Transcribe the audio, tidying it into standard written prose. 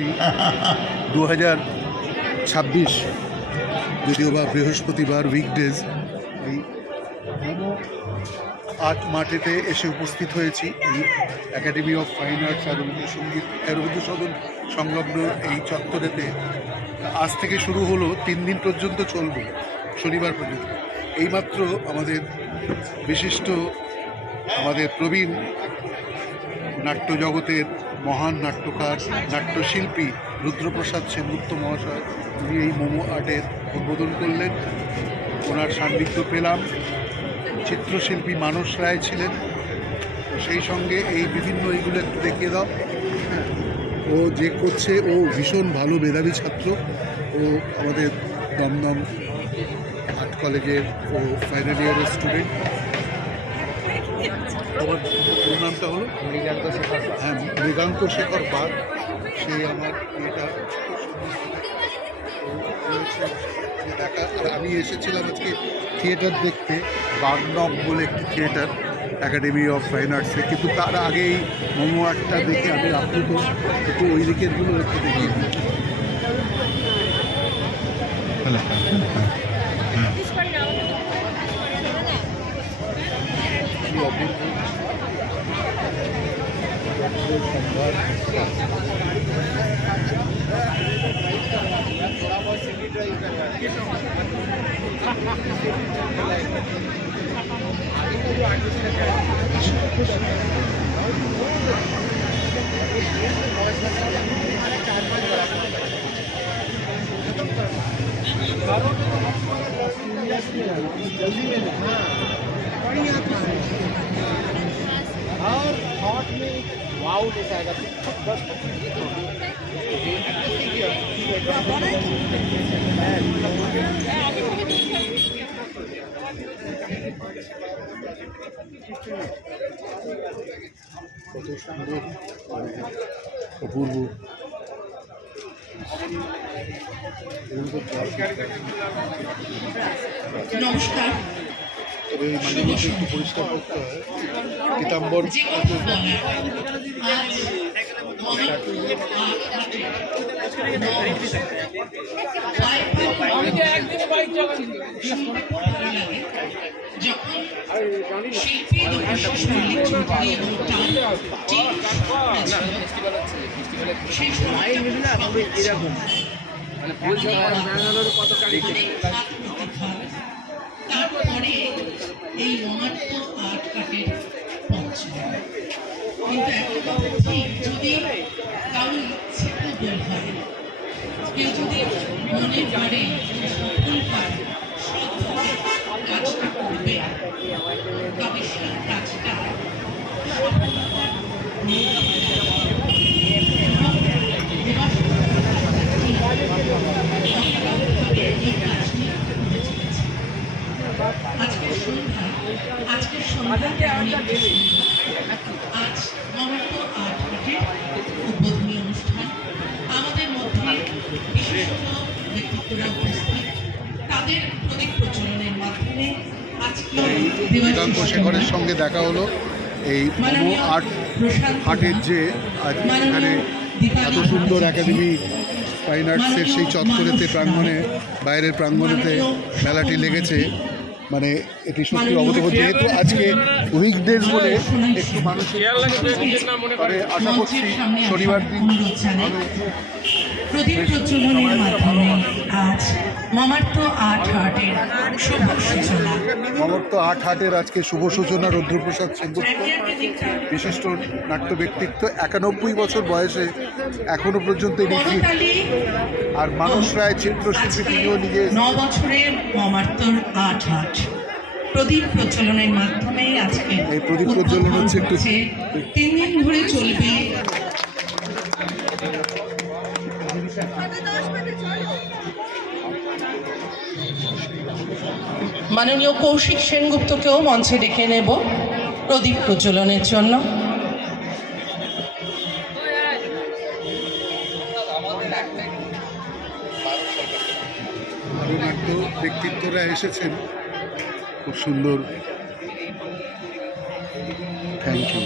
জানুয়ারি 2026, যদিও বা বৃহস্পতিবার উইকডেজ, এই মোমো আর্ট মার্কেটে এসে উপস্থিত হয়েছি। এই একাডেমি অফ ফাইন আর্টস আর রবীন্দ্রসঙ্গীত রবীন্দ্রসদন সংলগ্ন এই চত্বরেতে আজ থেকে শুরু হলো, 3 দিন পর্যন্ত চলবে, শনিবার পর্যন্ত। এইমাত্র আমাদের বিশিষ্ট, আমাদের প্রবীণ নাট্য জগতের মহান নাট্যকার, নাট্যশিল্পী রুদ্রপ্রসাদ সেনগুপ্ত মহাশয়, উনি এই মোমো আর্টের উদ্বোধন করলেন। ওনার সান্নিধ্য পেলাম। চিত্রশিল্পী মানস রায় ছিলেন, সেই সঙ্গে এই বিভিন্ন এইগুলো একটু দেখিয়ে দাও। ও যে করছে, ও ভীষণ ভালো মেধাবী ছাত্র। ও আমাদের দমদম আর্ট কলেজের ও ফাইনাল ইয়ারের স্টুডেন্ট। তোমার পুরো নামটা হলো? হ্যাঁ, মৃগাঙ্ক শেখর বাগ। সে আমার এটা দেখা। আমি এসেছিলাম আজকে থিয়েটার দেখতে, বাগনব বলে একটি থিয়েটার একাডেমি অফ ফাইন আর্টসে, কিন্তু তার আগেই মোমো আর্টটা দেখে আমি আপ্লুত। একটু ওই দিকেরগুলো একটু দেখি। और थॉट में वाव जैसा आएगा 10 কত সুন্দর, অপূর্ব। নমস্কার। তবে মাঝে মধ্যে একটু পরিষ্কার করতে হয়। পীতাম্বর যখন শিল্পী দেবাশিস মল্লিক চৌধুরী এবং তার টিম সেই সময় তারপরে এই মহাত্ম আর্ট কাটের পঞ্চম। কিন্তু একটা ঠিক, যদি কারো ইচ্ছে প্রবল হয়, কেউ যদি মনে পারে সফল পারে, সৎভাবে কাজটা করবে, তবে সেই কাজটা সফলতার আজকের সন্ধ্যাতে আজ মহাত্ম আর্ট মার্কেটের উদ্বোধনী অনুষ্ঠান। আমাদের মধ্যে বিশিষ্ট ব্যক্তিত্বরা উপস্থিত, তাদের প্রদীপ প্রচলনের মাধ্যমে আজকে মৃগাঙ্ক শেখরের সঙ্গে দেখা হলো। এই মোমো আর্ট হাটের যে এখানে এত সুন্দর একাডেমি ফাইন আর্টসের সেই চত্বরেতে, প্রাঙ্গণে, বাইরের প্রাঙ্গণেতে মেলাটি লেগেছে, মানে এটি সত্যি অভূতপূর্ব। যেহেতু আজকে উইকডেজ বলে একটু মানুষের, তবে আশা করছি শনিবার দিন প্রদীপ প্রজ্বলনের মাধ্যমে আজ মমার্ত আর্ট হাটের শুভ সূচনা। মমার্ত আর্ট হাটের আজকে শুভ সূচনা। রুদ্রপ্রসাদ সেনগুপ্ত, বিশিষ্ট নাট্য ব্যক্তিত্ব, 91 বছর বয়সে এখনো পর্যন্ত আর মানস রায় চিত্রশিল্পী, তিনিও নিজে 9 বছরের মমার্তর আর্ট হাট প্রদীপ প্রজ্বলনের মাধ্যমে আজকে এই প্রদীপ প্রজ্বলন হচ্ছে একটু 3 দিন ধরে চলবে। মাননীয় কৌশিক সেনগুপ্তকেও মঞ্চে ডেকে নেব প্রদীপ প্রজ্বলনের জন্য। নাট্য ব্যক্তিত্বরা এসেছেন, খুব সুন্দর। Thank you.